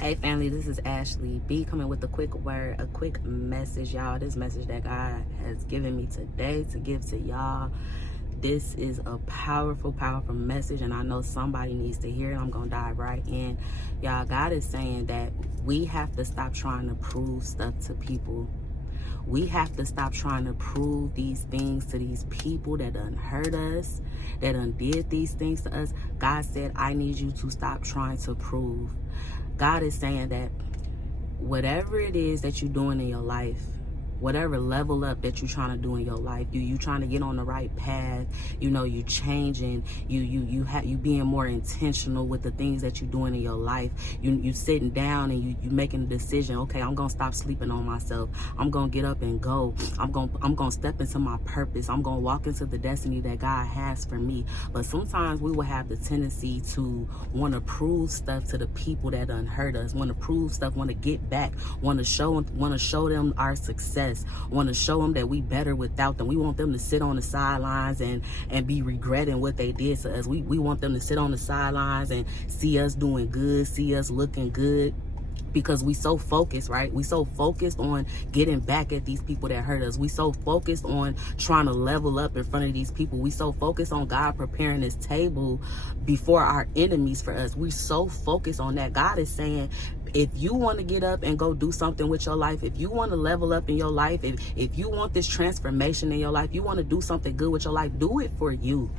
Hey family, this is Ashley B coming with a quick word, a quick message, y'all. This message that God has given me today to give to y'all. This is a powerful message, and I know somebody needs to hear it. I'm gonna dive right in. Y'all, God is saying that we have to stop trying to prove stuff to people. We have to stop trying to prove these things to these people that done hurt us, that done did these things to us. God said, I need you to stop trying to prove. God is saying that whatever it is that you're doing in your life, whatever level up that you're trying to do in your life, you trying to get on the right path, you changing, you being more intentional with the things that you're doing in your life, you sitting down and you making a decision. Okay, I'm gonna stop sleeping on myself. I'm gonna get up and go. I'm gonna step into my purpose. I'm gonna walk into the destiny that God has for me. But sometimes we will have the tendency to want to prove stuff to the people that done hurt us, want to prove stuff, want to get back, want to show them our success, want to show them that we better without them. We want them to sit on the sidelines and be regretting what they did to us. We want them to sit on the sidelines and see us doing good, see us looking good, because we so focused, right? We so focused on getting back at these people that hurt us. We so focused on trying to level up in front of these people. We so focused on God preparing this table before our enemies for us. We so focused on that. God is saying, if you want to get up and go do something with your life, if you want to level up in your life, if you want this transformation in your life, you want to do something good with your life, do it for you.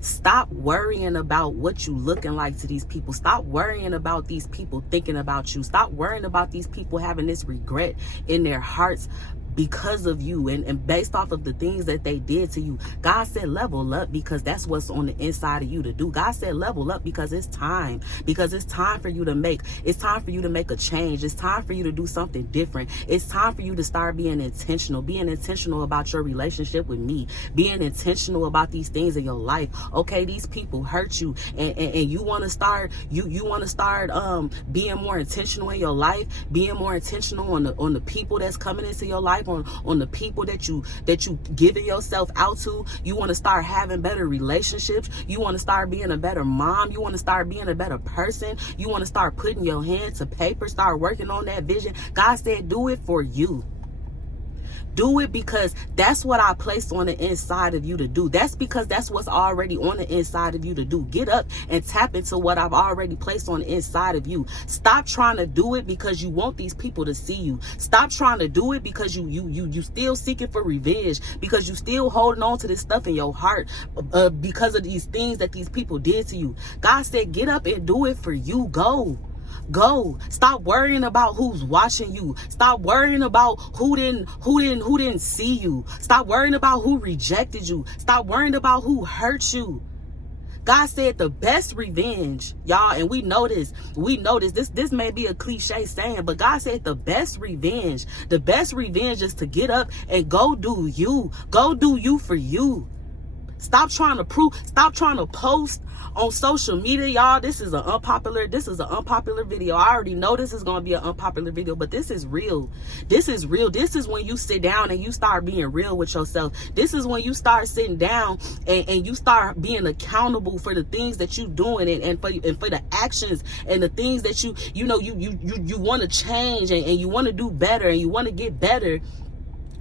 Stop worrying about what you looking like to these people. Stop worrying about these people thinking about you. Stop worrying about these people having this regret in their hearts because of you and based off of the things that they did to you. God said level up because that's what's on the inside of you to do. God said level up because it's time for you to make a change. It's time for you to do something different. It's time for you to start being intentional about your relationship with me, being intentional about these things in your life. Okay, these people hurt you and you want to start being more intentional in your life, being more intentional on the people that's coming into your life, on the people that you giving yourself out to. You want to start having better relationships. You want to start being a better mom. You want to start being a better person. You want to start putting your hand to paper, start working on that vision. God said, do it for you. Do it because that's what I placed on the inside of you to do. That's because that's what's already on the inside of you to do. Get up and tap into what I've already placed on the inside of you. Stop trying to do it because you want these people to see you. Stop trying to do it because you still seeking for revenge, because you still holding on to this stuff in your heart because of these things that these people did to you. God said, get up and do it for you. Go. Stop worrying about who's watching you. Stop worrying about who didn't see you. Stop worrying about who rejected you. Stop worrying about who hurt you. God said the best revenge, y'all, and we know this. This may be a cliche saying, but God said the best revenge is to get up and go do you. Go do you for you. Stop trying to post on social media, y'all. This is an unpopular video. I already know this is going to be an unpopular video, but this is real. This is when you sit down and you start being real with yourself. This is when you start sitting down and you start being accountable for the things that you're doing and for the actions and the things that you want to change and you want to do better and you want to get better.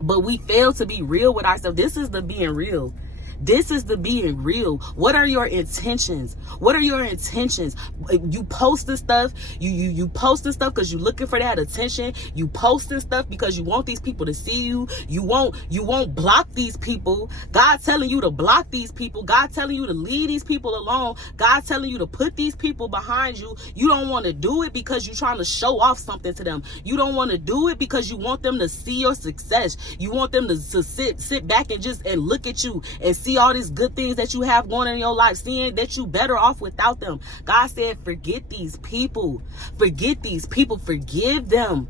But we fail to be real with ourselves. This is the being real. This is the being real. What are your intentions? You post this stuff. You post this stuff because you're looking for that attention. You post this stuff because you want these people to see you. You won't block these people. God telling you to block these people. God telling you to leave these people alone. God telling you to put these people behind you. You don't want to do it because you're trying to show off something to them. You don't want to do it because you want them to see your success. You want them to sit back and look at you and see all these good things that you have going on in your life, seeing that you better off without them. God said, forget these people. Forgive them,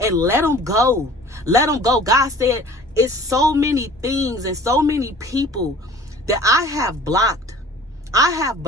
and let them go. God said, it's so many things and so many people that I have blocked I have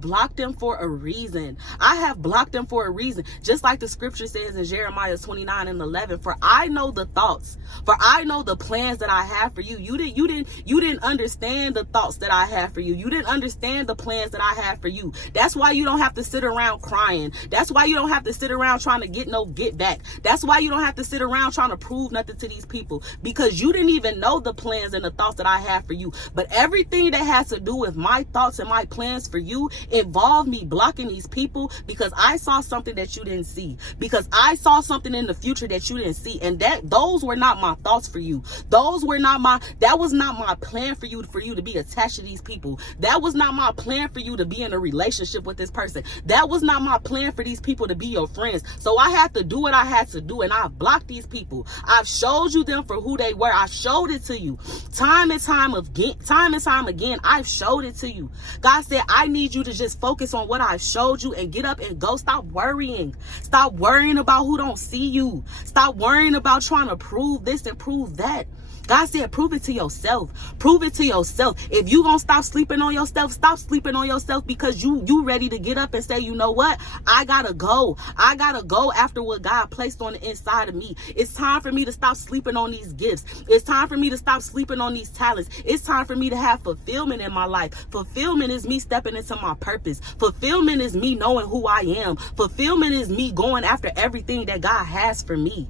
blocked them for a reason. I have blocked them for a reason. Just like the scripture says in Jeremiah 29:11, for I know the thoughts, for I know the plans that I have for you. You didn't understand the thoughts that I have for you. You didn't understand the plans that I have for you. That's why you don't have to sit around crying. That's why you don't have to sit around trying to get back. That's why you don't have to sit around trying to prove nothing to these people, because you didn't even know the plans and the thoughts that I have for you. But everything that has to do with my thoughts and my plans for you involve me blocking these people, because I saw something that you didn't see, because I saw something in the future that you didn't see, and those were not my thoughts for you. That was not my plan for you to be attached to these people. That was not my plan for you to be in a relationship with this person. That was not my plan for these people to be your friends. So I had to do what I had to do, and I blocked these people. I've showed you them for who they were. I showed it to you time and time again. I've showed it to you. God said, I need you to just focus on what I've showed you and get up and go. Stop worrying. Stop worrying about who don't see you. Stop worrying about trying to prove this and prove that. God said, prove it to yourself. Prove it to yourself. If you gonna stop sleeping on yourself, stop sleeping on yourself, because you ready to get up and say, you know what? I gotta go. I gotta go after what God placed on the inside of me. It's time for me to stop sleeping on these gifts. It's time for me to stop sleeping on these talents. It's time for me to have fulfillment in my life. Fulfillment is me stepping into my purpose. Fulfillment is me knowing who I am. Fulfillment is me going after everything that God has for me.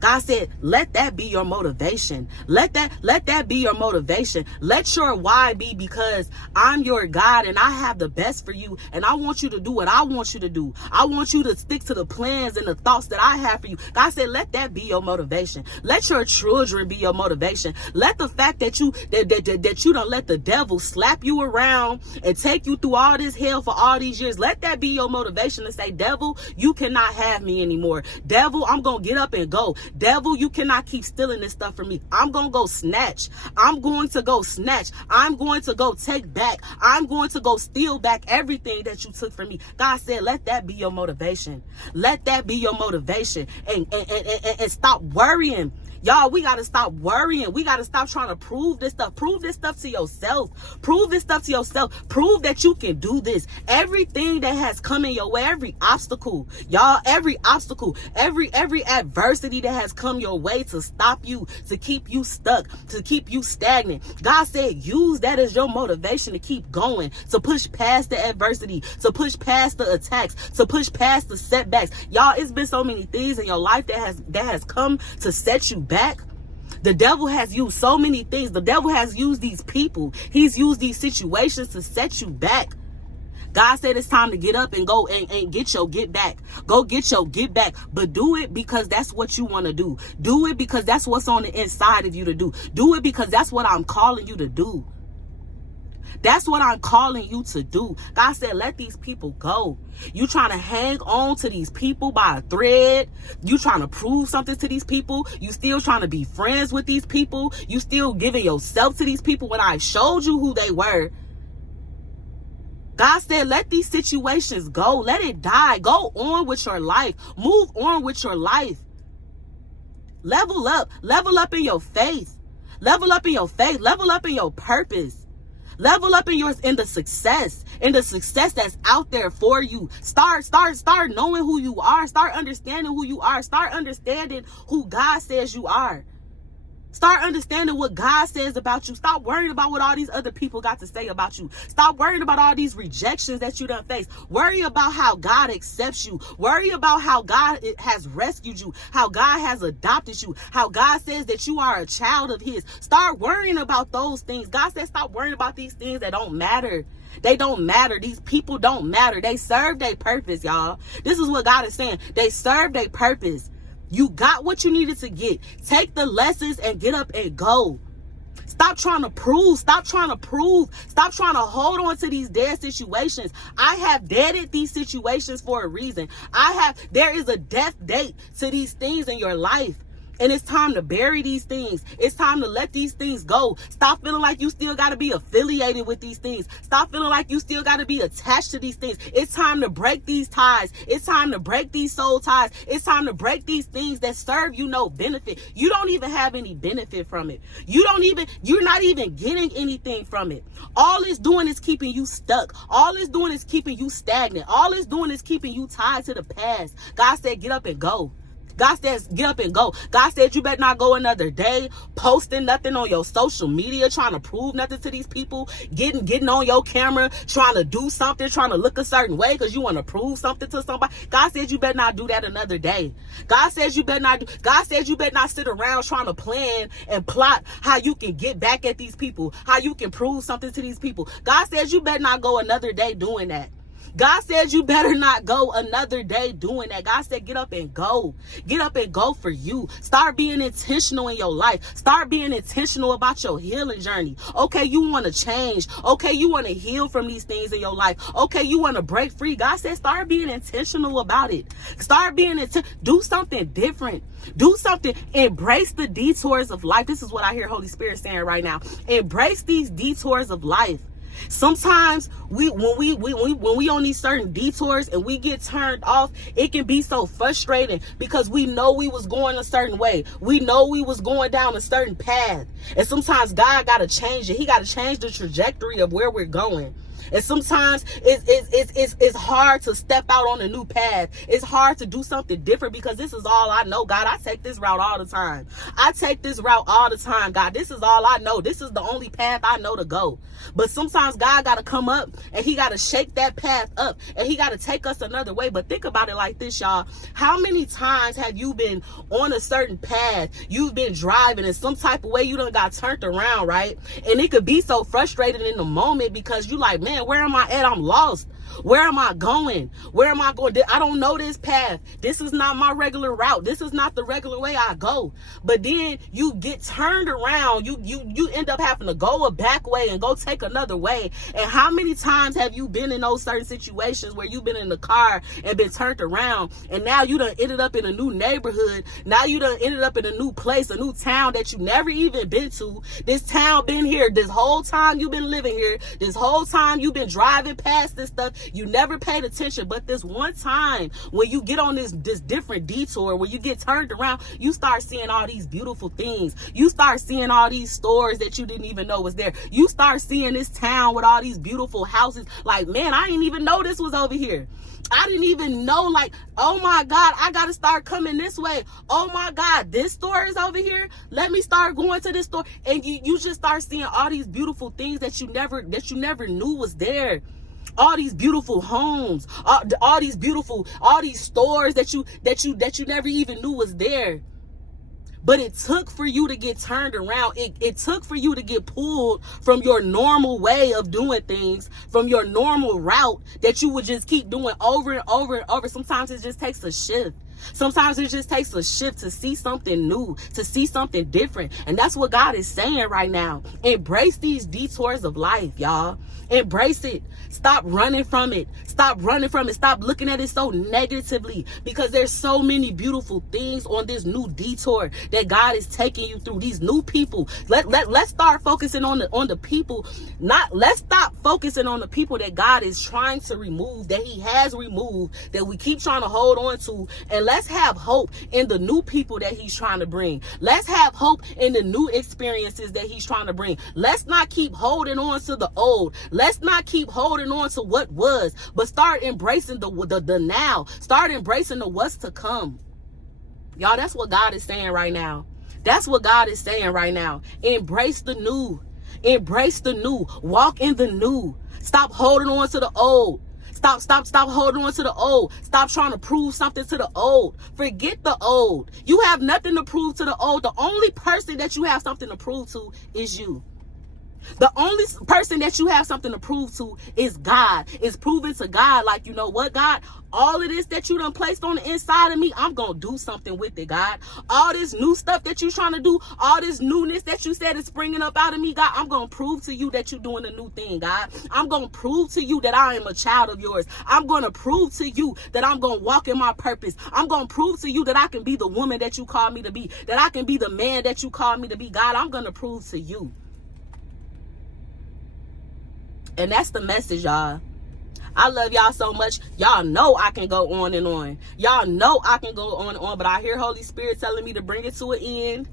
God said, let that be your motivation. Let that be your motivation. Let your why be, because I'm your God and I have the best for you. And I want you to do what I want you to do. I want you to stick to the plans and the thoughts that I have for you. God said, let that be your motivation. Let your children be your motivation. Let the fact that you don't let the devil slap you around and take you through all this hell for all these years. Let that be your motivation to say, devil, you cannot have me anymore. Devil, I'm going to get up and go. Devil, you cannot keep stealing this stuff from me. I'm going to go snatch. I'm going to go snatch. I'm going to go take back. I'm going to go steal back everything that you took from me. God said, let that be your motivation. Let that be your motivation, and stop worrying. Y'all, we got to stop worrying. We got to stop trying to prove this stuff. Prove this stuff to yourself. Prove this stuff to yourself. Prove that you can do this. Everything that has come in your way, every obstacle, y'all, every obstacle, every adversity that has come your way to stop you, to keep you stuck, to keep you stagnant. God said, use that as your motivation to keep going, to push past the adversity, to push past the attacks, to push past the setbacks. Y'all, it's been so many things in your life that has come to set you back. The devil has used so many things. The devil has used these people. He's used these situations to set you back. God said it's time to get up and go and get your get back. Go get your get back. But do it because that's what you want to do. Do it because that's what's on the inside of you to do. Do it because that's what I'm calling you to do. That's what I'm calling you to do. God said, let these people go. You trying to hang on to these people by a thread. You trying to prove something to these people. You still trying to be friends with these people. You still giving yourself to these people when I showed you who they were. God said, let these situations go. Let it die. Go on with your life. Move on with your life. Level up. Level up in your faith. Level up in your faith. Level up in your purpose. Level up in the success that's out there for you. Start knowing who you are. Start understanding who you are. Start understanding who God says you are. Start understanding what God says about you. Stop worrying about what all these other people got to say about you. Stop worrying about all these rejections that you done faced. Worry about how God accepts you. Worry about how God has rescued you, how God has adopted you, how God says that you are a child of his. Start worrying about those things. God says stop worrying about these things that don't matter. They don't matter. These people don't matter. They serve their purpose, y'all. This is what God is saying. They serve their purpose. You got what you needed to get. Take the lessons and get up and go. Stop trying to prove. Stop trying to prove. Stop trying to hold on to these dead situations. I have deaded these situations for a reason. There is a death date to these things in your life. And it's time to bury these things. It's time to let these things go. Stop feeling like you still got to be affiliated with these things. Stop feeling like you still got to be attached to these things. It's time to break these ties. It's time to break these soul ties. It's time to break these things that serve you no benefit. You don't even have any benefit from it. You're not even getting anything from it. All it's doing is keeping you stuck. All it's doing is keeping you stagnant. All it's doing is keeping you tied to the past. God said, get up and go. God says, get up and go. God said, you better not go another day posting nothing on your social media, trying to prove nothing to these people, getting on your camera, trying to do something, trying to look a certain way because you want to prove something to somebody. God says, you better not do that another day. God says, you better not sit around trying to plan and plot how you can get back at these people, how you can prove something to these people. God says, you better not go another day doing that. God said you better not go another day doing that. God said, get up and go. Get up and go for you. Start being intentional in your life. Start being intentional about your healing journey. Okay, you want to change. Okay, you want to heal from these things in your life. Okay, you want to break free. God said, start being intentional about it. Start being do something different. Do something. Embrace the detours of life. This is what I hear Holy Spirit saying right now. Embrace these detours of life. Sometimes when we on these certain detours and we get turned off, it can be so frustrating because we know we was going a certain way. We know we was going down a certain path. And sometimes God got to change it. He got to change the trajectory of where we're going. And sometimes it's hard to step out on a new path. It's hard to do something different because this is all I know, God. I take this route all the time. I take this route all the time, God. This is all I know. This is the only path I know to go. But sometimes God got to come up and he got to shake that path up and he got to take us another way. But think about it like this, y'all. How many times have you been on a certain path? You've been driving in some type of way. You done got turned around, right? And it could be so frustrating in the moment because you like, man, where am I at? I'm lost. Where am I going? Where am I going? I don't know this path. This is not my regular route. This is not the regular way I go. But then you get turned around. You end up having to go a back way and go take another way. And how many times have you been in those certain situations where you've been in the car and been turned around and now you done ended up in a new neighborhood. Now you done ended up in a new place, a new town that you never even been to. This town been here this whole time you've been living here. This whole time you've been driving past this stuff. You never paid attention, but this one time when you get on this different detour, when you get turned around, you start seeing all these beautiful things. You start seeing all these stores that you didn't even know was there. You start seeing this town with all these beautiful houses. Like, man, I didn't even know this was over here. I didn't even know, like, oh my God, I got to start coming this way. Oh my God, this store is over here. Let me start going to this store. And you just start seeing all these beautiful things that you never knew was there. All these beautiful homes, all these stores that you never even knew was there. But it took for you to get turned around. It took for you to get pulled from your normal way of doing things, from your normal route that you would just keep doing over and over and over. Sometimes it just takes a shift. Sometimes it just takes a shift to see something new, to see something different. And that's what God is saying right now. Embrace these detours of life, y'all. Embrace it. Stop running from it. Stop running from it. Stop looking at it so negatively because there's so many beautiful things on this new detour that God is taking you through. These new people. Let's start focusing on the people. Let's stop focusing on the people that God is trying to remove, that he has removed, that we keep trying to hold on to. And let's have hope in the new people that he's trying to bring. Let's have hope in the new experiences that he's trying to bring. Let's not keep holding on to the old. Let's not keep holding on to what was, but start embracing the now. Start embracing the what's to come. Y'all, that's what God is saying right now. That's what God is saying right now. Embrace the new. Embrace the new. Walk in the new. Stop holding on to the old. Stop holding on to the old. Stop trying to prove something to the old. Forget the old. You have nothing to prove to the old. The only person that you have something to prove to is you. The only person that you have something to prove to is God. It's proving to God, like, you know what, God? All of this that you done placed on the inside of me, I'm going to do something with it, God. All this new stuff that you trying to do, all this newness that you said is springing up out of me, God, I'm going to prove to you that you're doing a new thing, God. I'm going to prove to you that I am a child of yours. I'm going to prove to you that I'm going to walk in my purpose. I'm going to prove to you that I can be the woman that you call me to be, that I can be the man that you call me to be. God, I'm going to prove to you. And that's the message, y'all. I love y'all so much. Y'all know I can go on and on. Y'all know I can go on and on, but I hear Holy Spirit telling me to bring it to an end.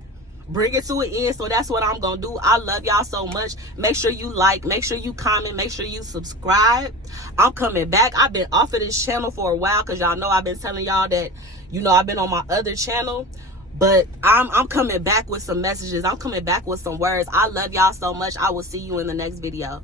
Bring it to an end, so that's what I'm going to do. I love y'all so much. Make sure you like, make sure you comment, make sure you subscribe. I'm coming back. I've been off of this channel for a while because y'all know I've been telling y'all that, you know, I've been on my other channel. But I'm coming back with some messages. I'm coming back with some words. I love y'all so much. I will see you in the next video.